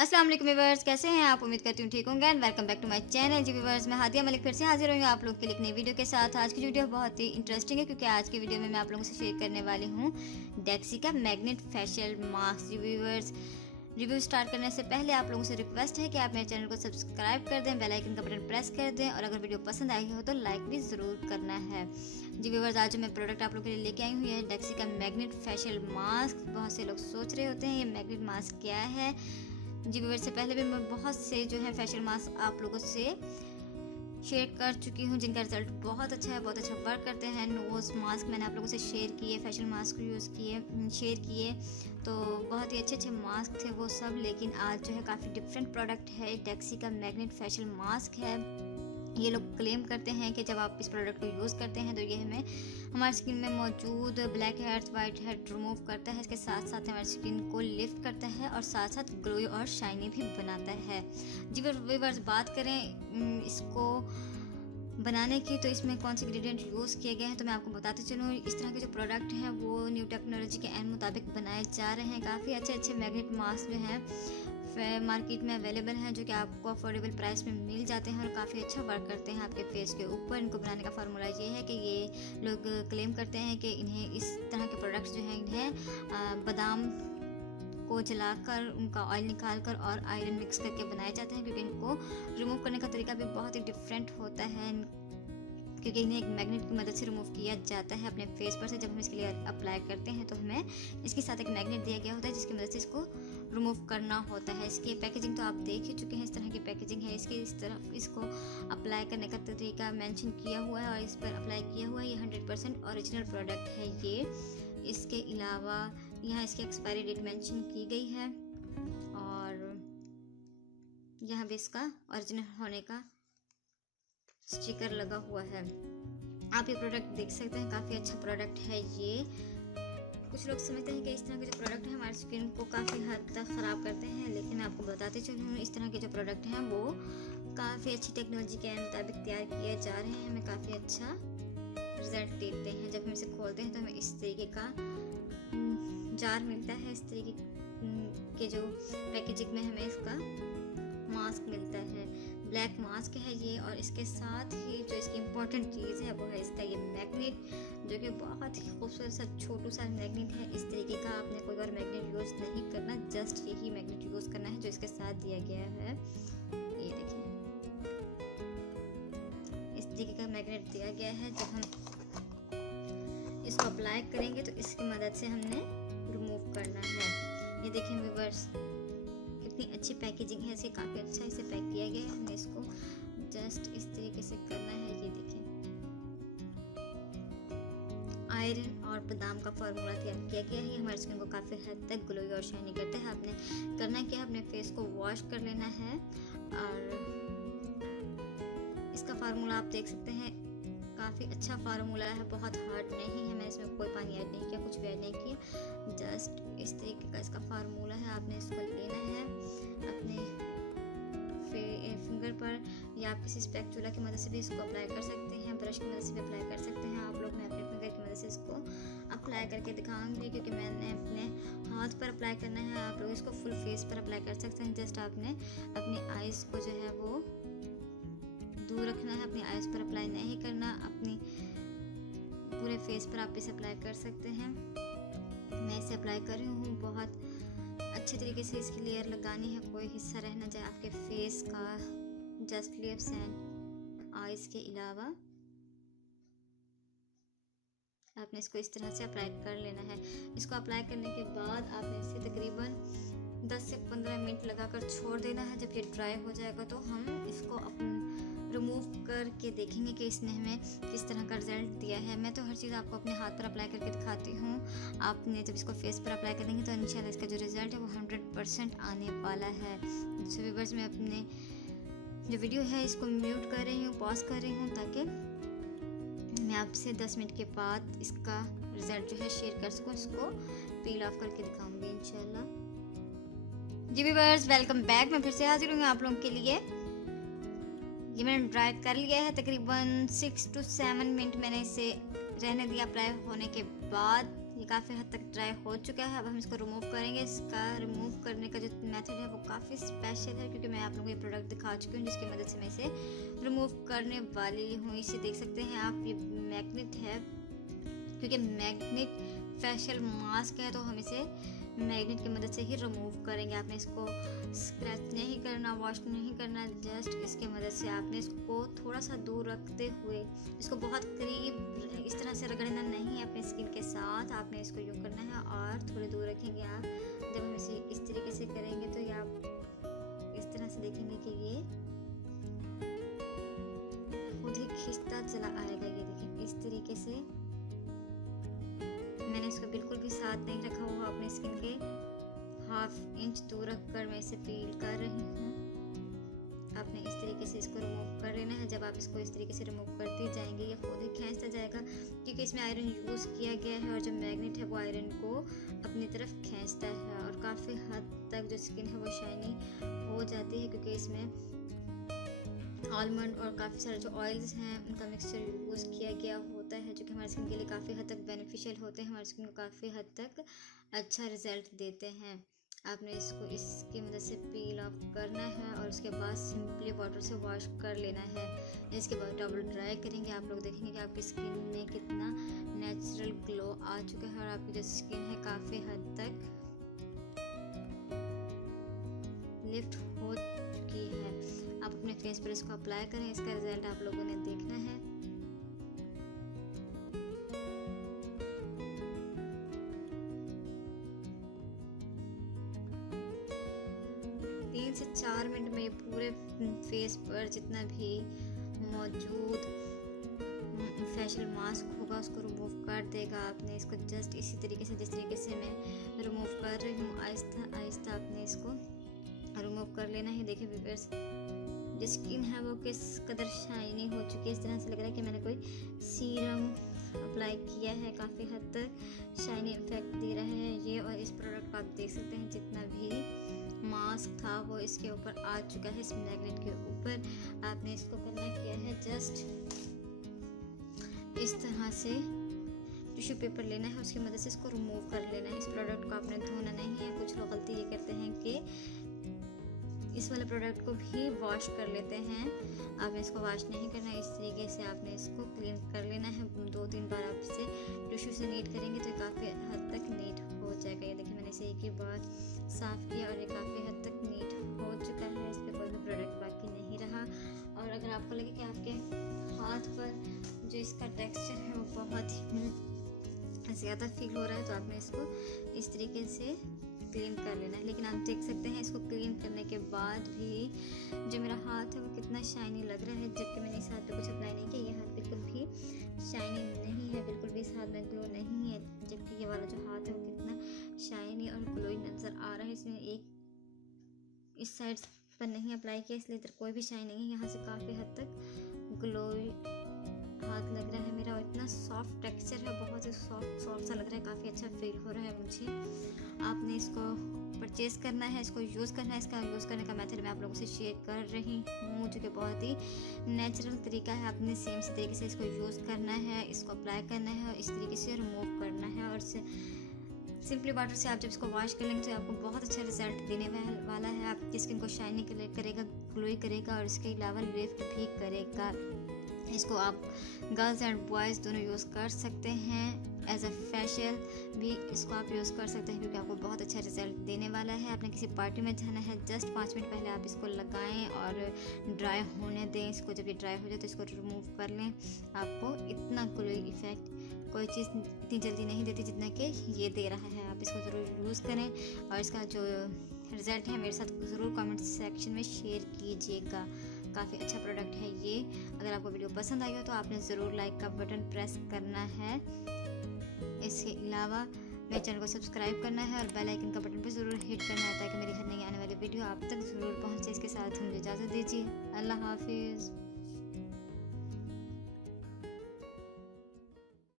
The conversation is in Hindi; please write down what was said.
अस्सलाम वालेकुम व्यूअर्स, कैसे हैं आप? उम्मीद करती हूँ ठीक होंगे and welcome back to my channel. जी व्यूअर्स, मैं हादिया मलिक फिर से हाजिर हुई आप लोग के लिए एक नई वीडियो के साथ। आज की वीडियो बहुत ही इंटरेस्टिंग है क्योंकि आज की वीडियो में मैं आप लोगों से शेयर करने वाली हूँ डेक्सी का मैग्नेट फेशियल मास्क। जी व्यूअर्स, रिव्यू स्टार्ट करने से पहले आप लोगों से रिक्वेस्ट है कि आप मेरे चैनल को सब्सक्राइब कर दें, बेल आइकन का बटन प्रेस कर दें और अगर वीडियो पसंद आई हो तो लाइक भी ज़रूर करना है। जी व्यूअर्स, आज जो मैं प्रोडक्ट आप लोगों के लिए लेके आई हूँ ये डेक्सी का मैग्नेट फेशियल मास्क। बहुत से लोग सोच रहे होते हैं ये मैग्नेट मास्क क्या है। जी व्यूअर्स, से पहले भी मैं बहुत से जो है फेशियल मास्क आप लोगों से शेयर कर चुकी हूँ जिनका रिजल्ट बहुत अच्छा है, बहुत अच्छा वर्क करते हैं। नोज मास्क मैंने आप लोगों से शेयर किए, फेशियल मास्क यूज़ किए, शेयर किए, तो बहुत ही अच्छे अच्छे मास्क थे वो सब। लेकिन आज जो है काफ़ी डिफरेंट प्रोडक्ट है, डेक्सी का मैग्नेट फेशियल मास्क है। ये लोग क्लेम करते हैं कि जब आप इस प्रोडक्ट को यूज़ करते हैं तो ये हमें हमारी स्किन में मौजूद black heads, white head remove करता है। इसके साथ साथ हमारी स्किन को लिफ्ट करता है और साथ साथ ग्लोई और शाइनी भी बनाता है। जी व्यूअर्स, बात करें इसको बनाने की तो इसमें कौन से इंग्रेडिएंट यूज़ किए गए हैं तो मैं आपको बताते चलूँ। इस तरह के जो प्रोडक्ट हैं वो न्यू टेक्नोलॉजी के एंड मुताबिक बनाए जा रहे हैं। काफ़ी अच्छे अच्छे मैग्नेट मास्क जो हैं मार्केट में अवेलेबल हैं जो कि आपको अफोर्डेबल प्राइस में मिल जाते हैं और काफ़ी अच्छा वर्क करते हैं आपके फेस के ऊपर। इनको बनाने का फार्मूला ये है कि ये लोग क्लेम करते हैं कि इन्हें इस तरह के प्रोडक्ट्स जो हैं इन्हें बादाम को जलाकर उनका ऑयल निकालकर और आयरन मिक्स करके बनाए जाते हैं क्योंकि इनको रिमूव करने का तरीका भी बहुत ही डिफरेंट होता है क्योंकि इन्हें एक मैग्नेट की मदद से रिमूव किया जाता है अपने फेस पर से। जब हम इसके लिए अप्लाई करते हैं तो हमें इसके साथ एक मैग्नेट दिया गया होता है जिसकी मदद से इसको रिमूव करना होता है। इसकी पैकेजिंग तो आप देख ही चुके हैं, इस तरह की पैकेजिंग है इसकी। इस तरफ इसको अप्लाई करने का तरीका मेंशन किया हुआ है और इस पर अप्लाई किया हुआ है। ये 100% ओरिजिनल प्रोडक्ट है ये। इसके अलावा यहाँ इसकी एक्सपायरी डेट मेंशन की गई है और यहाँ भी इसका ओरिजिनल होने का स्टिकर लगा हुआ है। आप ये प्रोडक्ट देख सकते हैं, काफ़ी अच्छा प्रोडक्ट है ये। कुछ लोग समझते हैं कि इस तरह के जो प्रोडक्ट हैं हमारी स्किन को काफ़ी हद तक ख़राब करते हैं, लेकिन मैं आपको बताते चलूँ इस तरह के जो प्रोडक्ट हैं वो काफ़ी अच्छी टेक्नोलॉजी के मुताबिक तैयार किए जा रहे हैं, हमें काफ़ी अच्छा रिजल्ट देते हैं। जब हम इसे खोलते हैं तो हमें इस तरीके का जार मिलता है, इस तरीके के जो पैकेजिंग में हमें इसका मास्क मिलता है। ब्लैक मास्क है ये और इसके साथ ही जो इसकी इम्पोर्टेंट चीज़ है वो है इसका ये मैग्नेट जो कि बहुत ही खूबसूरत सा छोटू सा मैग्नेट है। इस तरीके का आपने कोई और मैग्नेट यूज़ नहीं करना, जस्ट यही मैग्नेट यूज़ करना है जो इसके साथ दिया गया है। ये देखिए, इस तरीके का मैग्नेट दिया गया है। जब हम इसको अप्लाई करेंगे तो इसकी मदद से हमने रिमूव करना है। ये देखिए व्यूअर्स, कितनी अच्छी पैकेजिंग है इसकी, काफ़ी अच्छा इसे पैक किया गया है। हमें इसको जस्ट इस तरीके से करना है। ये देखिए, आयरन और बादाम का फार्मूला तैयार किया गया है। हमारे स्किन को काफ़ी हद तक ग्लोई और शाइनी करता है। आपने करना क्या है, अपने फेस को वॉश कर लेना है और इसका फार्मूला आप देख सकते हैं, काफ़ी अच्छा फार्मूला है, बहुत हार्ड नहीं है। मैंने इसमें कोई पानी ऐड नहीं किया, कुछ भी ऐड नहीं किया, जस्ट इस तरीके का इसका फार्मूला है। आपने इसको लेना है अपने फिंगर पर या आप किसी स्पैचुला की मदद से भी इसको अप्लाई कर सकते हैं, ब्रश की मदद से भी अप्लाई कर सकते हैं आप लोग। मैं अपने फिंगर की मदद से इसको अप्लाई करके दिखाऊंगी क्योंकि मैंने अपने हाथ पर अप्लाई करना है। आप लोग इसको फुल फेस पर अप्लाई कर सकते हैं। जस्ट आपने अपनी आइज़ को जो है वो दूर रखना है, अपनी आइज़ पर अप्लाई नहीं करना, अपनी पूरे फेस पर आप इसे अप्लाई कर सकते हैं। मैं इसे अप्लाई कर रही हूँ, बहुत अच्छे तरीके से इसकी लेयर लगानी है, कोई हिस्सा रह ना जाए आपके फेस का, जस्ट लिप्स एंड आइज़ के अलावा आपने इसको इस तरह से अप्लाई कर लेना है। इसको अप्लाई करने के बाद आपने इसे तकरीबन 10 से 15 मिनट लगाकर छोड़ देना है। जब ये ड्राई हो जाएगा तो हम इसको रिमूव करके देखेंगे कि इसने हमें किस तरह का रिजल्ट दिया है। मैं तो हर चीज़ आपको अपने हाथ पर अप्लाई करके दिखाती हूँ, आपने जब इसको फेस पर अप्लाई करेंगे तो इंशाल्लाह इसका जो रिज़ल्ट है वो 100% आने वाला है। सो व्यूअर्स, मैं अपने जो वीडियो है इसको म्यूट कर रही हूँ, पॉज कर रही हूँ ताकि मैं आपसे 10 मिनट के बाद इसका रिज़ल्ट जो है शेयर कर सकूँ। इसको पील ऑफ करके दिखाऊँगी इंशाल्लाह। जी व्यूअर्स, वेलकम बैक। मैं फिर से हाजिर हूँ आप लोगों के लिए। ये मैंने ड्राई कर लिया है, तकरीबन 6 to 7 मिनट मैंने इसे रहने दिया अप्लाई होने के बाद। ये काफ़ी हद तक ड्राई हो चुका है। अब हम इसको रिमूव करेंगे। इसका रिमूव रिमूव करने का जो मेथड है वो काफ़ी स्पेशल है, क्योंकि मैं आप लोगों को ये प्रोडक्ट दिखा चुकी हूँ जिसकी मदद से मैं इसे रिमूव करने वाली हूँ। इसे देख सकते हैं आप, ये मैग्नेट है, क्योंकि मैग्नेट फेशियल मास्क है तो हम इसे मैग्नेट की मदद से ही रिमूव करेंगे। आपने इसको स्क्रैच नहीं करना, वॉश नहीं करना, जस्ट इसके मदद से आपने इसको थोड़ा सा दूर रखते हुए, इसको बहुत करीब इस तरह से रगड़ना नहीं है अपने स्किन के साथ। आपने इसको यूँ करना है और थोड़े दूर रखेंगे आप। जब हम इसे इस तरीके से करेंगे तो ये आप इस तरह से देखेंगे कि ये खुद ही खिंचता चला आएगा। ये देखिए इस तरीके से मैंने इसको बिल्कुल भी साथ नहीं रखा हुआ, अपने स्किन के 1/2 इंच दूर रखकर मैं इसे फील कर रही हूँ। आपने इस तरीके से इसको रिमूव कर लेना है। जब आप इसको इस तरीके से रिमूव करते जाएंगे ये खुद ही खींचता जाएगा, क्योंकि इसमें आयरन यूज़ किया गया है और जो मैग्नेट है वो आयरन को अपनी तरफ खींचता है और काफ़ी हद तक जो स्किन है वो शाइनी हो जाती है, क्योंकि इसमें आलमंड और काफ़ी सारे जो ऑयल्स हैं उनका मिक्सचर यूज़ किया गया होता है, जो कि हमारी स्किन के लिए काफ़ी हद तक बेनिफिशियल होते हैं, हमारी स्किन को काफ़ी हद तक अच्छा रिजल्ट देते हैं। आपने इसको इसकी मदद से पील ऑफ करना है और उसके बाद सिंपली वाटर से वॉश कर लेना है। इसके बाद डबल ड्राई करेंगे। आप लोग देखेंगे कि आपकी स्किन में कितना नेचुरल ग्लो आ चुका है और आपकी जो स्किन है काफ़ी हद तक लिफ्ट हो चुकी है। आप अपने फेस पर इसको अप्लाई करें, इसका रिजल्ट आप लोगों ने देखना है। तीन से 4 मिनट में पूरे फेस पर जितना भी मौजूद फेशियल मास्क होगा उसको रिमूव कर देगा। आपने इसको जस्ट इसी तरीके से, जिस तरीके से मैं रिमूव कर रही हूँ, आहिस्ता आहिस्ता आपने इसको रिमूव कर लेना है। देखिए व्यूअर्स, जो स्किन है वो किस कदर शाइनी हो चुकी है। इस तरह से लग रहा है कि मैंने कोई सीरम अप्लाई किया है, काफ़ी हद तक शाइनी इफेक्ट दे रहा है ये। और इस प्रोडक्ट को आप देख सकते हैं जितना भी मास्क था वो इसके ऊपर आ चुका है, इस मैग्नेट के ऊपर। आपने इसको करना किया है जस्ट इस तरह से टिश्यू पेपर लेना है, उसकी मदद से इसको रिमूव कर लेना है। इस प्रोडक्ट को आपने धोना नहीं है। कुछ लोग गलती ये करते हैं कि इस वाले प्रोडक्ट को भी वॉश कर लेते हैं। आपने इसको वॉश नहीं करना है, इस तरीके से आपने इसको क्लीन कर लेना है। 2-3 बार आप इसे टिश्यू से नीट करेंगे तो ये काफ़ी हद तक नीट हो जाएगा। ये देखिए मैंने इसे एक ही बार साफ़ किया और ये काफ़ी हद तक नीट हो चुका है। इस पर कोई भी प्रोडक्ट बाकी नहीं रहा। और अगर आपको लगे कि आपके हाथ पर जो इसका टेक्सचर है वो बहुत ही ज़्यादा फील हो रहा है तो आपने इसको इस तरीके से क्लीन कर लेना है। लेकिन आप देख सकते हैं इसको क्लीन करने के बाद भी जो मेरा हाथ है वो कितना शाइनी लग रहा है, जबकि मैंने इस हाथ पे कुछ अप्लाई नहीं किया। ये हाथ बिल्कुल भी शाइनी नहीं है, बिल्कुल भी इस हाथ में ग्लो नहीं है, जबकि ये वाला जो हाथ है वो कितना शाइनी और ग्लोई नज़र आ रहा है। इसमें एक इस साइड पर नहीं अप्लाई किया इसलिए इधर कोई भी शाइन नहीं है। यहाँ से काफ़ी हद तक ग्लोई हाथ लग रहा है मेरा और इतना सॉफ्ट टेक्सचर है, बहुत ही सॉफ्ट सा लग रहा है, काफ़ी अच्छा फील हो रहा है मुझे। आपने इसको परचेज़ करना है, इसको यूज़ करना है। इसका यूज़ करने का मेथड मैं आप लोगों से शेयर कर रही हूँ, जो कि बहुत ही नेचुरल तरीका है। आपने सेम से तरीके से इसको यूज़ करना है, इसको अप्लाई करना है और इस तरीके से रिमूव करना है। और सिंपली वाटर से आप जब इसको वॉश कर लेंगे तो आपको बहुत अच्छा रिजल्ट देने वाला है। आपकी स्किन को शाइनी करेगा, ग्लोई करेगा और इसके अलावा लिफ्ट भी करेगा। इसको आप गर्ल्स एंड बॉयज़ दोनों यूज़ कर सकते हैं। एज अ फेशियल भी इसको आप यूज़ कर सकते हैं, क्योंकि आपको बहुत अच्छा रिजल्ट देने वाला है। आपने किसी पार्टी में जाना है, जस्ट 5 मिनट पहले आप इसको लगाएं और ड्राई होने दें इसको। जब ये ड्राई हो जाए तो इसको रिमूव कर लें। आपको इतना ग्लोई इफेक्ट कोई चीज़ इतनी जल्दी नहीं देती जितना कि ये दे रहा है। आप इसको ज़रूर यूज़ करें और इसका जो रिज़ल्ट है मेरे साथ ज़रूर कमेंट सेक्शन में शेयर कीजिएगा। काफ़ी अच्छा प्रोडक्ट है ये। अगर आपको वीडियो पसंद आई हो तो आपने ज़रूर लाइक का बटन प्रेस करना है। इसके अलावा मेरे चैनल को सब्सक्राइब करना है और बेल आइकन का बटन पर ज़रूर हिट करना है, ताकि मेरी हर नई आने वाली वीडियो आप तक ज़रूर पहुँचे। इसके साथ मुझे इजाज़त दीजिए। अल्लाह हाफिज़।